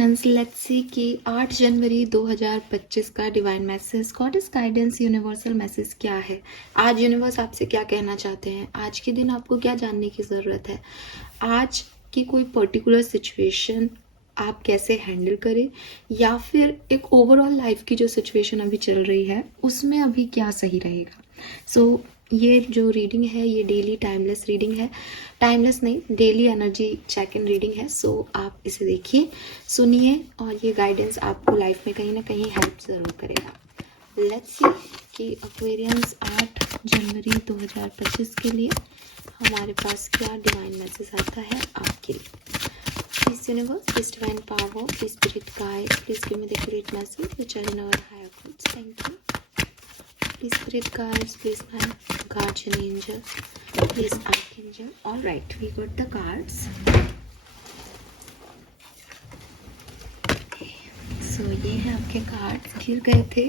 Aquarians, let's see कि 8 जनवरी 2025 का divine message, goddess guidance, universal message क्या है। आज यूनिवर्स आपसे क्या कहना चाहते हैं, आज के दिन आपको क्या जानने की ज़रूरत है, आज की कोई पर्टिकुलर सिचुएशन आप कैसे हैंडल करें, या फिर एक ओवरऑल लाइफ की जो सिचुएशन अभी चल रही है उसमें अभी क्या सही रहेगा। सो ये जो रीडिंग है ये डेली टाइमलेस रीडिंग है, टाइमलेस नहीं, daily energy check in reading है। सो आप इसे देखिए, सुनिए, और ये गाइडेंस आपको लाइफ में कहीं ना कहीं हेल्प ज़रूर करेगा। लेट्स सी कि एक्वेरियंस 8 जनवरी 2025 के लिए हमारे पास क्या डिवाइन मैसेज आता है आपके लिए। Please universe, please divine power, please spirit guide, please give me the great message which I know are higher goods. Thank you. Please spirit guides, please my guardian angel, please archangel. All right, we got the cards. So ये है आपके card, गिर गए थे।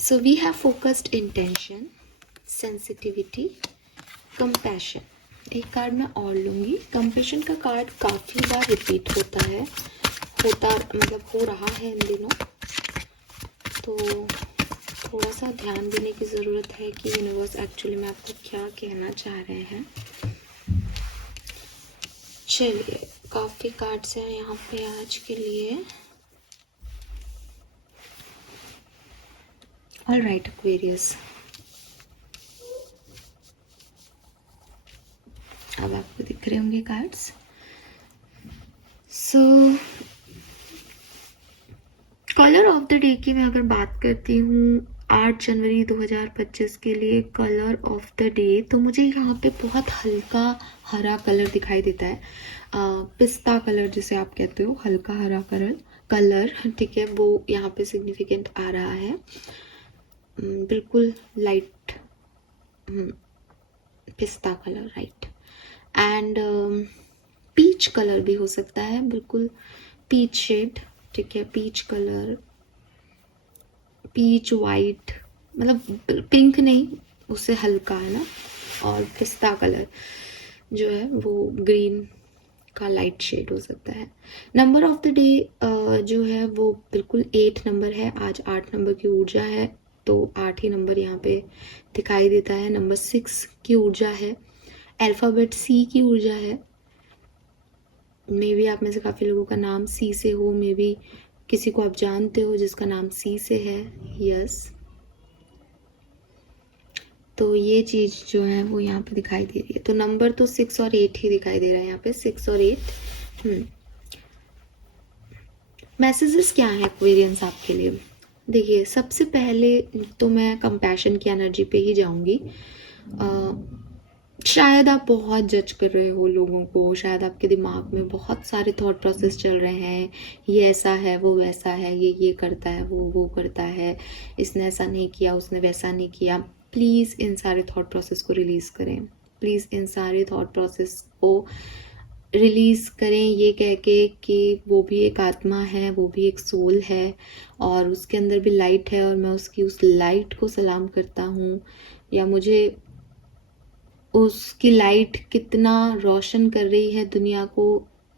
So we have focused intention, sensitivity, compassion. एक card मैं और लूँगी। कंपैशन का कार्ड काफ़ी बार रिपीट होता है, हो रहा है इन दिनों, तो थोड़ा सा ध्यान देने की ज़रूरत है कि यूनिवर्स एक्चुअली में आपको क्या कहना चाह रहे हैं। चलिए, काफ़ी कार्ड्स हैं यहाँ पे आज के लिए। ऑल राइट एक्वेरियस, अब आपको दिख रहे होंगे cards. So colour of the day की मैं अगर बात करती हूँ 8 जनवरी 2025 के लिए कलर ऑफ द डे, तो मुझे यहाँ पे बहुत हल्का हरा कलर दिखाई देता है। पिस्ता कलर जिसे आप कहते हो, हल्का हरा कलर, ठीक है, वो यहाँ पे सिग्निफिकेंट आ रहा है। बिल्कुल लाइट पिस्ता colour, right. And peach colour भी हो सकता है, बिल्कुल पीच शेड, ठीक है, पीच कलर, पीच वाइट, मतलब पिंक नहीं, उससे हल्का है ना। और पिस्ता कलर जो है वो ग्रीन का लाइट शेड हो सकता है। नंबर ऑफ द डे जो है वो बिल्कुल 8 नंबर है। आज 8 नंबर की ऊर्जा है, तो 8 ही नंबर यहाँ पे दिखाई देता है। नंबर 6 की ऊर्जा है, अल्फ़ाबेट सी की ऊर्जा है। मे बी आप में से काफ़ी लोगों का नाम सी से हो, मे बी किसी को आप जानते हो जिसका नाम सी से है, यस। तो ये चीज़ जो है वो यहाँ पे दिखाई दे रही है। तो नंबर तो 6 और 8 ही दिखाई दे रहा है यहाँ पे, 6 और 8। मैसेजेस क्या है एक्वेरियंस आपके लिए? देखिए, सबसे पहले तो मैं कंपैशन की एनर्जी पे ही जाऊंगी। शायद आप बहुत जज कर रहे हो लोगों को, शायद आपके दिमाग में बहुत सारे थॉट प्रोसेस चल रहे हैं, ये ऐसा है, वो वैसा है, ये करता है, वो करता है, इसने ऐसा नहीं किया, उसने वैसा नहीं किया। प्लीज़ इन सारे थॉट प्रोसेस को रिलीज़ करें, प्लीज़ इन सारे थॉट प्रोसेस को रिलीज़ करें, ये कह के कि वो भी एक आत्मा है, वो भी एक सोल है, और उसके अंदर भी लाइट है, और मैं उसकी उस लाइट को सलाम करता हूँ, या मुझे उसकी लाइट कितना रोशन कर रही है दुनिया को,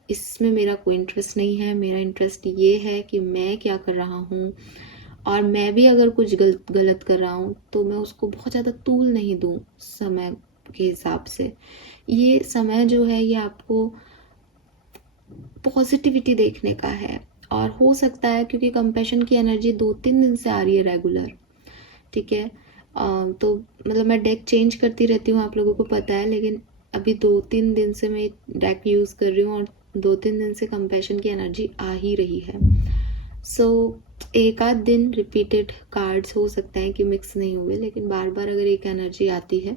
इसमें मेरा कोई इंटरेस्ट नहीं है। मेरा इंटरेस्ट ये है कि मैं क्या कर रहा हूँ, और मैं भी अगर कुछ गलत कर रहा हूँ तो मैं उसको बहुत ज़्यादा तूल नहीं दूँ समय के हिसाब से। ये समय जो है ये आपको पॉजिटिविटी देखने का है, और हो सकता है क्योंकि कंपैशन की एनर्जी 2-3 दिन से आ रही है रेगुलर, ठीक है। तो मतलब मैं डेक चेंज करती रहती हूँ, आप लोगों को पता है, लेकिन अभी 2-3 दिन से मैं डेक यूज़ कर रही हूँ, और 2-3 दिन से कंपैशन की एनर्जी आ ही रही है। सो एक आध दिन रिपीटेड कार्ड्स हो सकते हैं कि मिक्स नहीं हुए, लेकिन बार बार अगर एक एनर्जी आती है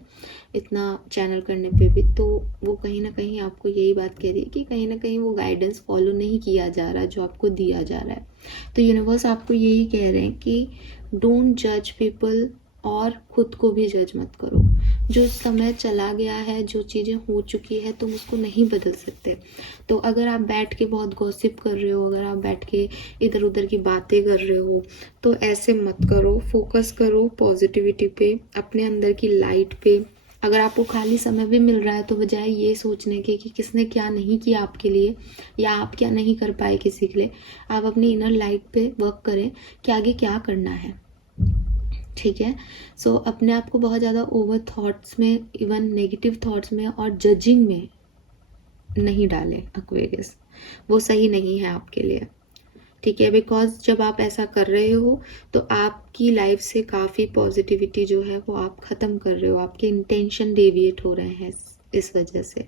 इतना चैनल करने पे भी, तो वो कहीं ना कहीं आपको यही बात कह रही है कि कहीं ना कहीं वो गाइडेंस फॉलो नहीं किया जा रहा जो आपको दिया जा रहा है। तो यूनिवर्स आपको यही कह रहे हैं कि डोंट जज पीपल, और खुद को भी जज मत करो। जो समय चला गया है, जो चीज़ें हो चुकी है, तुम उसको नहीं बदल सकते। तो अगर आप बैठ के बहुत गॉसिप कर रहे हो, अगर आप बैठ के इधर उधर की बातें कर रहे हो, तो ऐसे मत करो। फोकस करो पॉजिटिविटी पे, अपने अंदर की लाइट पे, अगर आपको खाली समय भी मिल रहा है तो बजाय ये सोचने के कि किसने क्या नहीं किया आपके लिए या आप क्या नहीं कर पाए किसी के लिए, आप अपनी इनर लाइट पे वर्क करें कि आगे क्या करना है। ठीक है। सो अपने आप को बहुत ज़्यादा ओवर थॉट्स में, इवन नेगेटिव थॉट्स में और जजिंग में नहीं डालें एक्वेरियस, वो सही नहीं है आपके लिए। ठीक है, बिकॉज जब आप ऐसा कर रहे हो तो आपकी लाइफ से काफ़ी पॉजिटिविटी जो है वो आप ख़त्म कर रहे हो, आपके इंटेंशन डेविएट हो रहे हैं इस वजह से।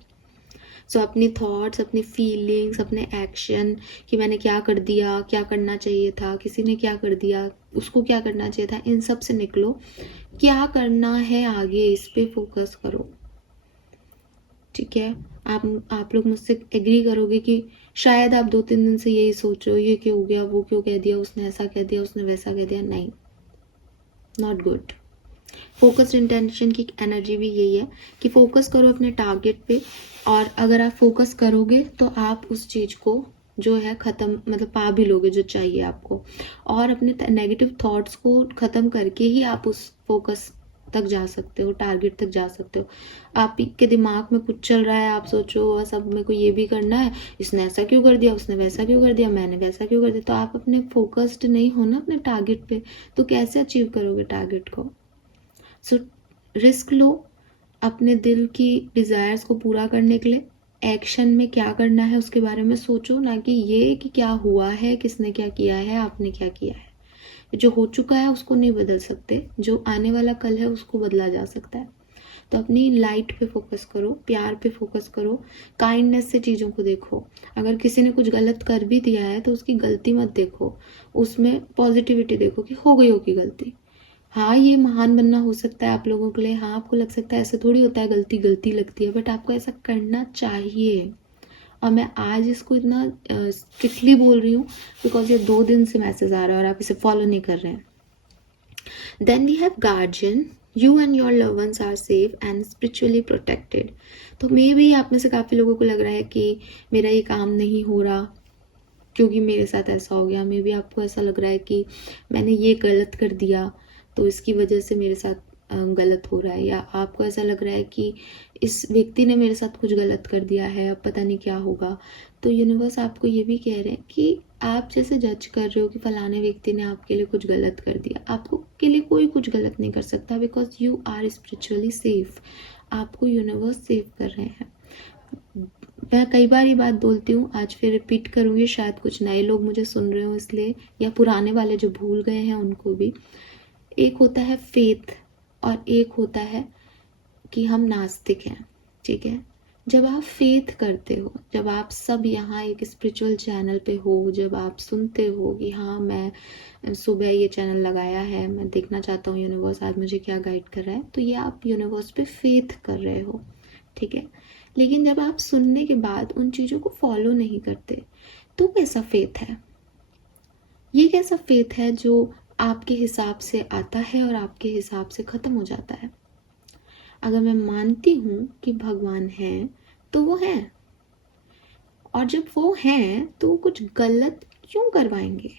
सो अपनी थॉट्स, अपनी फीलिंग्स, अपने एक्शन कि मैंने क्या कर दिया, क्या करना चाहिए था, किसी ने क्या कर दिया, उसको क्या करना चाहिए था, इन सब से निकलो। क्या करना है आगे, इस पे फोकस करो। ठीक है, आप लोग मुझसे एग्री करोगे कि शायद आप 2-3 दिन से यही सोच रहे हो, ये क्यों हो गया, वो क्यों कह दिया, उसने ऐसा कह दिया, उसने वैसा कह दिया। नहीं, नॉट गुड। फोकस्ड इंटेंशन की एनर्जी भी यही है कि फोकस करो अपने टारगेट पे, और अगर आप फोकस करोगे तो आप उस चीज़ को जो है ख़त्म, मतलब पा भी लोगे जो चाहिए आपको। और अपने नेगेटिव थॉट्स को ख़त्म करके ही आप उस फोकस तक जा सकते हो, टारगेट तक जा सकते हो। आपके दिमाग में कुछ चल रहा है, आप सोचो सब मेरे को ये भी करना है, इसने ऐसा क्यों कर दिया, उसने वैसा क्यों कर दिया, मैंने वैसा क्यों कर दिया, तो आप अपने फोकस्ड नहीं हो ना अपने टारगेट पे, तो कैसे अचीव करोगे टारगेट को। सो रिस्क लो अपने दिल की डिज़ायर्स को पूरा करने के लिए। एक्शन में क्या करना है उसके बारे में सोचो, ना कि ये कि क्या हुआ है, किसने क्या किया है, आपने क्या किया है। जो हो चुका है उसको नहीं बदल सकते, जो आने वाला कल है उसको बदला जा सकता है। तो अपनी लाइट पे फोकस करो, प्यार पे फोकस करो, काइंडनेस से चीज़ों को देखो। अगर किसी ने कुछ गलत कर भी दिया है तो उसकी गलती मत देखो, उसमें पॉजिटिविटी देखो कि हो गई होगी गलती। हाँ, ये महान बनना हो सकता है आप लोगों के लिए, हाँ आपको लग सकता है ऐसे थोड़ी होता है, गलती गलती लगती है, बट आपको ऐसा करना चाहिए। और मैं आज इसको इतना स्ट्रिक्टली बोल रही हूँ बिकॉज ये 2 दिन से मैसेज आ रहा है और आप इसे फॉलो नहीं कर रहे हैं। Then we have guardian, you and your love ones are safe and spiritually protected. तो मे भी आप में से काफ़ी लोगों को लग रहा है कि मेरा ये काम नहीं हो रहा क्योंकि मेरे साथ ऐसा हो गया। मे भी आपको ऐसा लग रहा है कि मैंने ये गलत कर दिया तो इसकी वजह से मेरे साथ गलत हो रहा है, या आपको ऐसा लग रहा है कि इस व्यक्ति ने मेरे साथ कुछ गलत कर दिया है, अब पता नहीं क्या होगा। तो यूनिवर्स आपको ये भी कह रहे हैं कि आप जैसे जज कर रहे हो कि फलाने व्यक्ति ने आपके लिए कुछ गलत कर दिया, आपको के लिए कोई कुछ गलत नहीं कर सकता, because you are spiritually safe. आपको यूनिवर्स सेव कर रहे हैं। मैं कई बार ये बात बोलती हूँ, आज फिर रिपीट करूँगी, शायद कुछ नए लोग मुझे सुन रहे हो इसलिए, या पुराने वाले जो भूल गए हैं उनको भी। एक होता है फेथ और एक होता है कि हम नास्तिक हैं। ठीक है, जब आप फेथ करते हो, जब आप सब यहाँ एक स्पिरिचुअल चैनल पे हो, जब आप सुनते हो कि हाँ मैं सुबह ये चैनल लगाया है, मैं देखना चाहता हूँ यूनिवर्स आज मुझे क्या गाइड कर रहा है, तो ये आप यूनिवर्स पे फेथ कर रहे हो। ठीक है, लेकिन जब आप सुनने के बाद उन चीज़ों को फॉलो नहीं करते तो कैसा फेथ है? ये कैसा फेथ है जो आपके हिसाब से आता है और आपके हिसाब से ख़त्म हो जाता है? अगर मैं मानती हूँ कि भगवान है तो वो है, और जब वो हैं तो वो कुछ गलत क्यों करवाएंगे?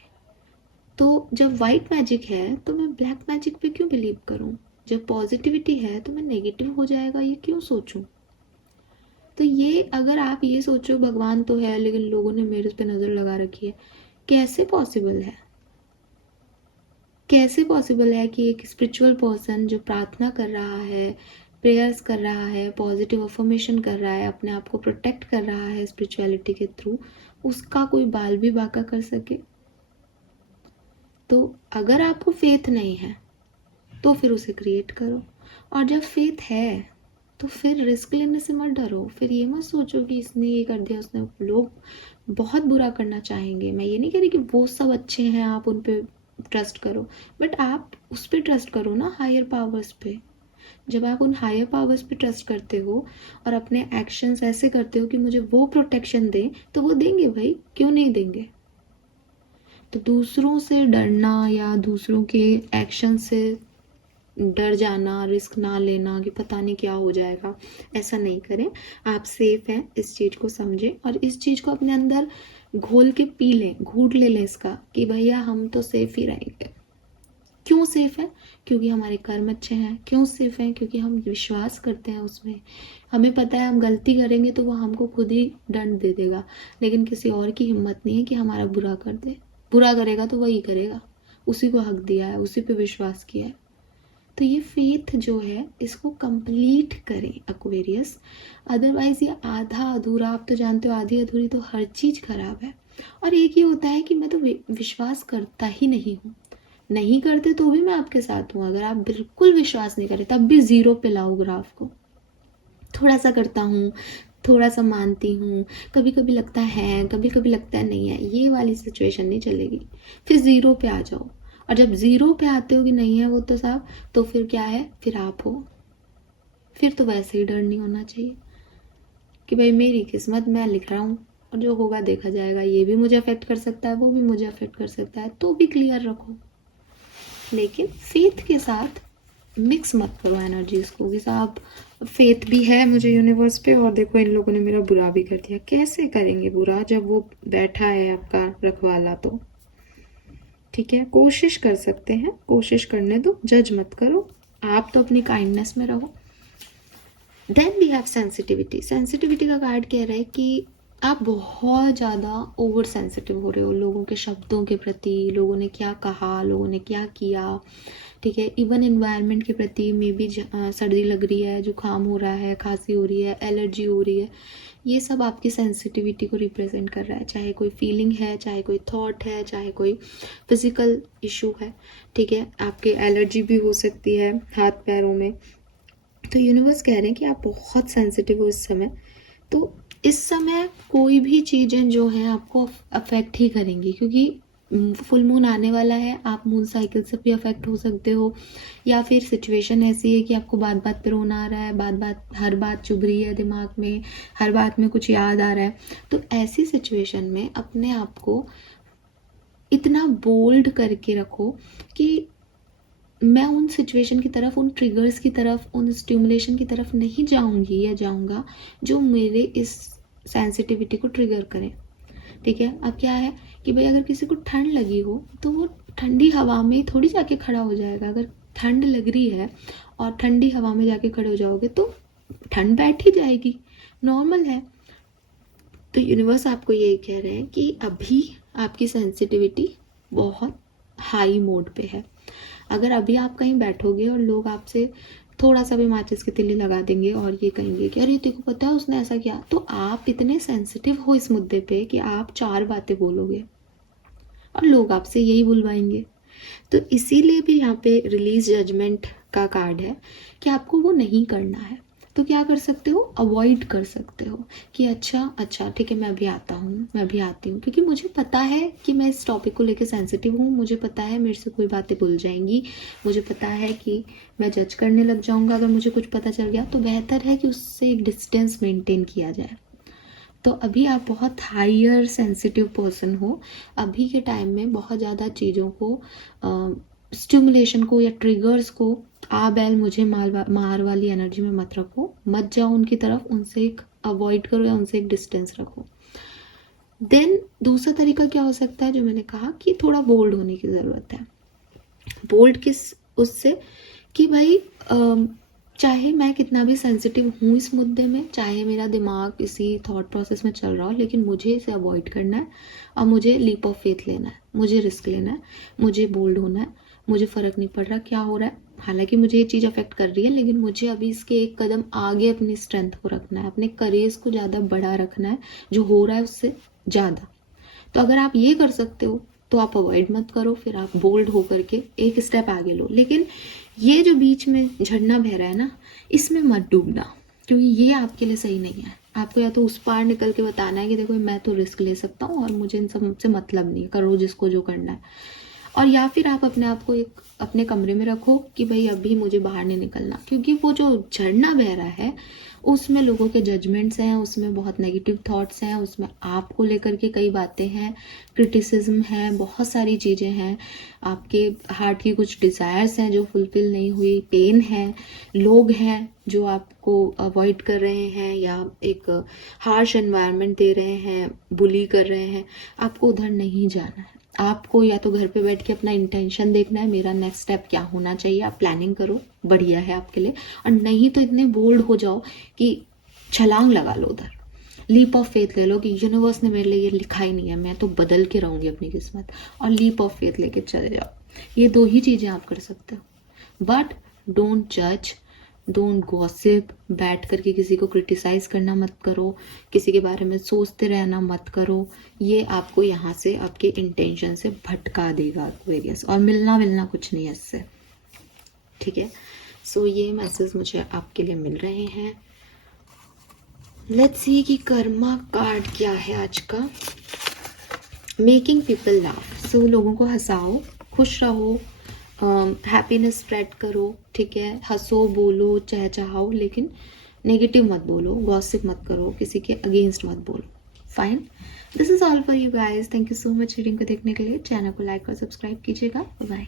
तो जब वाइट मैजिक है तो मैं ब्लैक मैजिक पे क्यों बिलीव करूँ? जब पॉजिटिविटी है तो मैं नेगेटिव हो जाएगा ये क्यों सोचूं? तो ये अगर आप ये सोचो भगवान तो है लेकिन लोगों ने मेरे पे नज़र लगा रखी है, कैसे पॉसिबल है? कैसे पॉसिबल है कि एक स्पिरिचुअल पर्सन जो प्रार्थना कर रहा है, प्रेयर्स कर रहा है, पॉजिटिव अफर्मेशन कर रहा है, अपने आप को प्रोटेक्ट कर रहा है स्पिरिचुअलिटी के थ्रू, उसका कोई बाल भी बांका कर सके? तो अगर आपको फेथ नहीं है तो फिर उसे क्रिएट करो, और जब फेथ है तो फिर रिस्क लेने से मत डरो। फिर ये मत सोचो कि इसने ये कर दिया, उसने, लोग बहुत बुरा करना चाहेंगे। मैं ये नहीं कह रही कि वो सब अच्छे हैं आप उन पे ट्रस्ट करो, बट आप उस पर ट्रस्ट करो ना, हायर पावर्स पे। जब आप उन हायर पावर्स पे ट्रस्ट करते हो और अपने एक्शंस ऐसे करते हो कि मुझे वो प्रोटेक्शन दें, तो वो देंगे भाई, क्यों नहीं देंगे? तो दूसरों से डरना या दूसरों के एक्शन से डर जाना, रिस्क ना लेना कि पता नहीं क्या हो जाएगा, ऐसा नहीं करें। आप सेफ हैं, इस चीज़ को समझें और इस चीज़ को अपने अंदर घोल के पी लें, घूट ले लें इसका कि भैया हम तो सेफ ही रहेंगे। क्यों सेफ है? क्योंकि हमारे कर्म अच्छे हैं। क्यों सेफ हैं? क्योंकि हम विश्वास करते हैं उसमें। हमें पता है हम गलती करेंगे तो वो हमको खुद ही दंड दे देगा, लेकिन किसी और की हिम्मत नहीं है कि हमारा बुरा कर दे। बुरा करेगा तो वही करेगा, उसी को हक दिया है, उसी पे विश्वास किया है। तो ये फेथ जो है इसको कंप्लीट करें एक्वेरियस, अदरवाइज ये आधा अधूरा, आप तो जानते हो आधी अधूरी तो हर चीज़ खराब है। और एक ये होता है कि मैं तो विश्वास करता ही नहीं हूँ। नहीं करते तो भी मैं आपके साथ हूँ, अगर आप बिल्कुल विश्वास नहीं करें तब भी ज़ीरो पे लाओ ग्राफ को। थोड़ा सा करता हूँ, थोड़ा सा मानती हूँ, कभी कभी लगता है, कभी कभी लगता है नहीं है, ये वाली सिचुएशन नहीं चलेगी। फिर ज़ीरो पे आ जाओ, और जब ज़ीरो पे आते हो कि नहीं है वो तो साहब, तो फिर क्या है, फिर आप हो। फिर तो वैसे ही डर नहीं होना चाहिए कि भाई मेरी किस्मत, मैं लिख रहा हूँ और जो होगा देखा जाएगा, ये भी मुझे अफेक्ट कर सकता है, वो भी मुझे अफेक्ट कर सकता है, तो भी क्लियर रखो। लेकिन फेथ के साथ मिक्स मत करो एनर्जीज को कि साहब फेथ भी है मुझे यूनिवर्स पे, और देखो इन लोगों ने मेरा बुरा भी कर दिया। कैसे करेंगे बुरा जब वो बैठा है आपका रखवाला? तो ठीक है, कोशिश कर सकते हैं, कोशिश करने दो, जज मत करो, आप तो अपनी काइंडनेस में रहो। Then we have sensitivity. Sensitivity का कार्ड कह रहा है कि आप बहुत ज़्यादा ओवर सेंसिटिव हो रहे हो लोगों के शब्दों के प्रति, लोगों ने क्या कहा, लोगों ने क्या किया, ठीक है। इवन एनवायरनमेंट के प्रति में भी सर्दी लग रही है, जुकाम हो रहा है, खांसी हो रही है, एलर्जी हो रही है, ये सब आपकी सेंसिटिविटी को रिप्रेजेंट कर रहा है। चाहे कोई फीलिंग है, चाहे कोई थॉट है, चाहे कोई फिजिकल इशू है, ठीक है। आपके एलर्जी भी हो सकती है हाथ पैरों में। तो यूनिवर्स कह रहे हैं कि आप बहुत सेंसिटिव हो इस समय। तो इस समय कोई भी चीज़ें जो हैं आपको अफेक्ट ही करेंगी, क्योंकि फुल मून आने वाला है, आप मून साइकिल से भी अफेक्ट हो सकते हो, या फिर सिचुएशन ऐसी है कि आपको बात बात पे रोना आ रहा है, हर बात चुभ रही है दिमाग में, हर बात में कुछ याद आ रहा है। तो ऐसी सिचुएशन में अपने आप को इतना बोल्ड करके रखो कि मैं उन सिचुएशन की तरफ, उन ट्रिगर्स की तरफ, उन स्टिमुलेशन की तरफ नहीं जाऊंगी या जाऊंगा जो मेरे इस सेंसिटिविटी को ट्रिगर करें, ठीक है। अब क्या है कि भाई अगर किसी को ठंड लगी हो तो वो ठंडी हवा में ही थोड़ी जाके खड़ा हो जाएगा। अगर ठंड लग रही है और ठंडी हवा में जाके खड़े हो जाओगे तो ठंड बैठ ही जाएगी, नॉर्मल है। तो यूनिवर्स आपको यही कह रहे हैं कि अभी आपकी सेंसिटिविटी बहुत हाई मोड पे है। अगर अभी आप कहीं बैठोगे और लोग आपसे थोड़ा सा भी माचिस की तिल्ली लगा देंगे और ये कहेंगे कि अरे तेको पता है उसने ऐसा किया, तो आप इतने सेंसिटिव हो इस मुद्दे पे कि आप 4 बातें बोलोगे और लोग आपसे यही बुलवाएंगे। तो इसीलिए भी यहाँ पे रिलीज जजमेंट का कार्ड है कि आपको वो नहीं करना है। तो क्या कर सकते हो, अवॉइड कर सकते हो कि अच्छा ठीक है, मैं अभी आता हूँ, मैं अभी आती हूँ, क्योंकि मुझे पता है कि मैं इस टॉपिक को लेकर सेंसिटिव हूँ, मुझे पता है मेरे से कोई बातें भूल जाएंगी, मुझे पता है कि मैं जज करने लग जाऊँगा अगर मुझे कुछ पता चल गया। तो बेहतर है कि उससे एक डिस्टेंस मेंटेन किया जाए। तो अभी आप बहुत हायर सेंसिटिव पर्सन हो, अभी के टाइम में बहुत ज़्यादा चीज़ों को, स्टिमुलेशन को या ट्रिगर्स को, आ बैल मुझे मार वाली एनर्जी में मत रखो, मत जाओ उनकी तरफ, उनसे एक अवॉइड करो या उनसे एक डिस्टेंस रखो। देन दूसरा तरीका क्या हो सकता है, जो मैंने कहा कि थोड़ा बोल्ड होने की ज़रूरत है। बोल्ड किस उससे कि भाई चाहे मैं कितना भी सेंसिटिव हूँ इस मुद्दे में, चाहे मेरा दिमाग इसी थॉट प्रोसेस में चल रहा हो, लेकिन मुझे इसे अवॉइड करना है और मुझे लीप ऑफ फेथ लेना है, मुझे रिस्क लेना है, मुझे बोल्ड होना है। मुझे फ़र्क नहीं पड़ रहा क्या हो रहा है, हालांकि मुझे ये चीज़ अफेक्ट कर रही है, लेकिन मुझे अभी इसके एक कदम आगे अपनी स्ट्रेंथ को रखना है, अपने करेज को ज़्यादा बड़ा रखना है, जो हो रहा है उससे ज़्यादा। तो अगर आप ये कर सकते हो तो आप अवॉइड मत करो, फिर आप बोल्ड होकर के एक स्टेप आगे लो। लेकिन ये जो बीच में झरना बह रहा है ना, इसमें मत डूबना, क्योंकि ये आपके लिए सही नहीं है। आपको या तो उस पार निकल के बताना है कि देखो मैं तो रिस्क ले सकता हूँ और मुझे इन सब से मतलब नहीं, करो जिसको जो करना है। और या फिर आप अपने आप को एक अपने कमरे में रखो कि भाई अभी मुझे बाहर नहीं निकलना, क्योंकि वो जो झरना बह रहा है उसमें लोगों के जजमेंट्स हैं, उसमें बहुत नेगेटिव थॉट्स हैं, उसमें आपको लेकर के कई बातें हैं, क्रिटिसिज्म है, बहुत सारी चीज़ें हैं, आपके हार्ट की कुछ डिज़ायर्स हैं जो फुलफिल नहीं हुई, पेन है, लोग हैं जो आपको अवॉइड कर रहे हैं या एक हार्श एनवायरनमेंट दे रहे हैं, बुली कर रहे हैं। आपको उधर नहीं जाना है। आपको या तो घर पे बैठ के अपना इंटेंशन देखना है, मेरा नेक्स्ट स्टेप क्या होना चाहिए, आप प्लानिंग करो, बढ़िया है आपके लिए। और नहीं तो इतने बोल्ड हो जाओ कि छलांग लगा लो उधर, लीप ऑफ फेथ ले लो कि यूनिवर्स ने मेरे लिए ये लिखा ही नहीं है, मैं तो बदल के रहूंगी अपनी किस्मत, और लीप ऑफ फेथ लेके चले जाओ। ये 2 ही चीज़ें आप कर सकते हो। बट डोंट जज, डोंट गॉसिप, बैठ करके किसी को क्रिटिसाइज करना मत करो, किसी के बारे में सोचते रहना मत करो। ये आपको यहाँ से आपके इंटेंशन से भटका देगा वेरियस, और मिलना कुछ नहीं है इससे, ठीक है। सो ये मैसेज मुझे आपके लिए मिल रहे हैं। लेट्स सी कि कर्मा कार्ड क्या है आज का। मेकिंग पीपल लाफ, सो लोगों को हंसाओ, खुश रहो, हैप्पीनेस स्प्रेड करो, ठीक है। हंसो, बोलो, चहचहाओ, लेकिन नेगेटिव मत बोलो, गॉसिप मत करो, किसी के अगेंस्ट मत बोलो। Fine, this is all for you guys. Thank you so much reading को देखने के लिए। चैनल को लाइक और सब्सक्राइब कीजिएगा। बाय।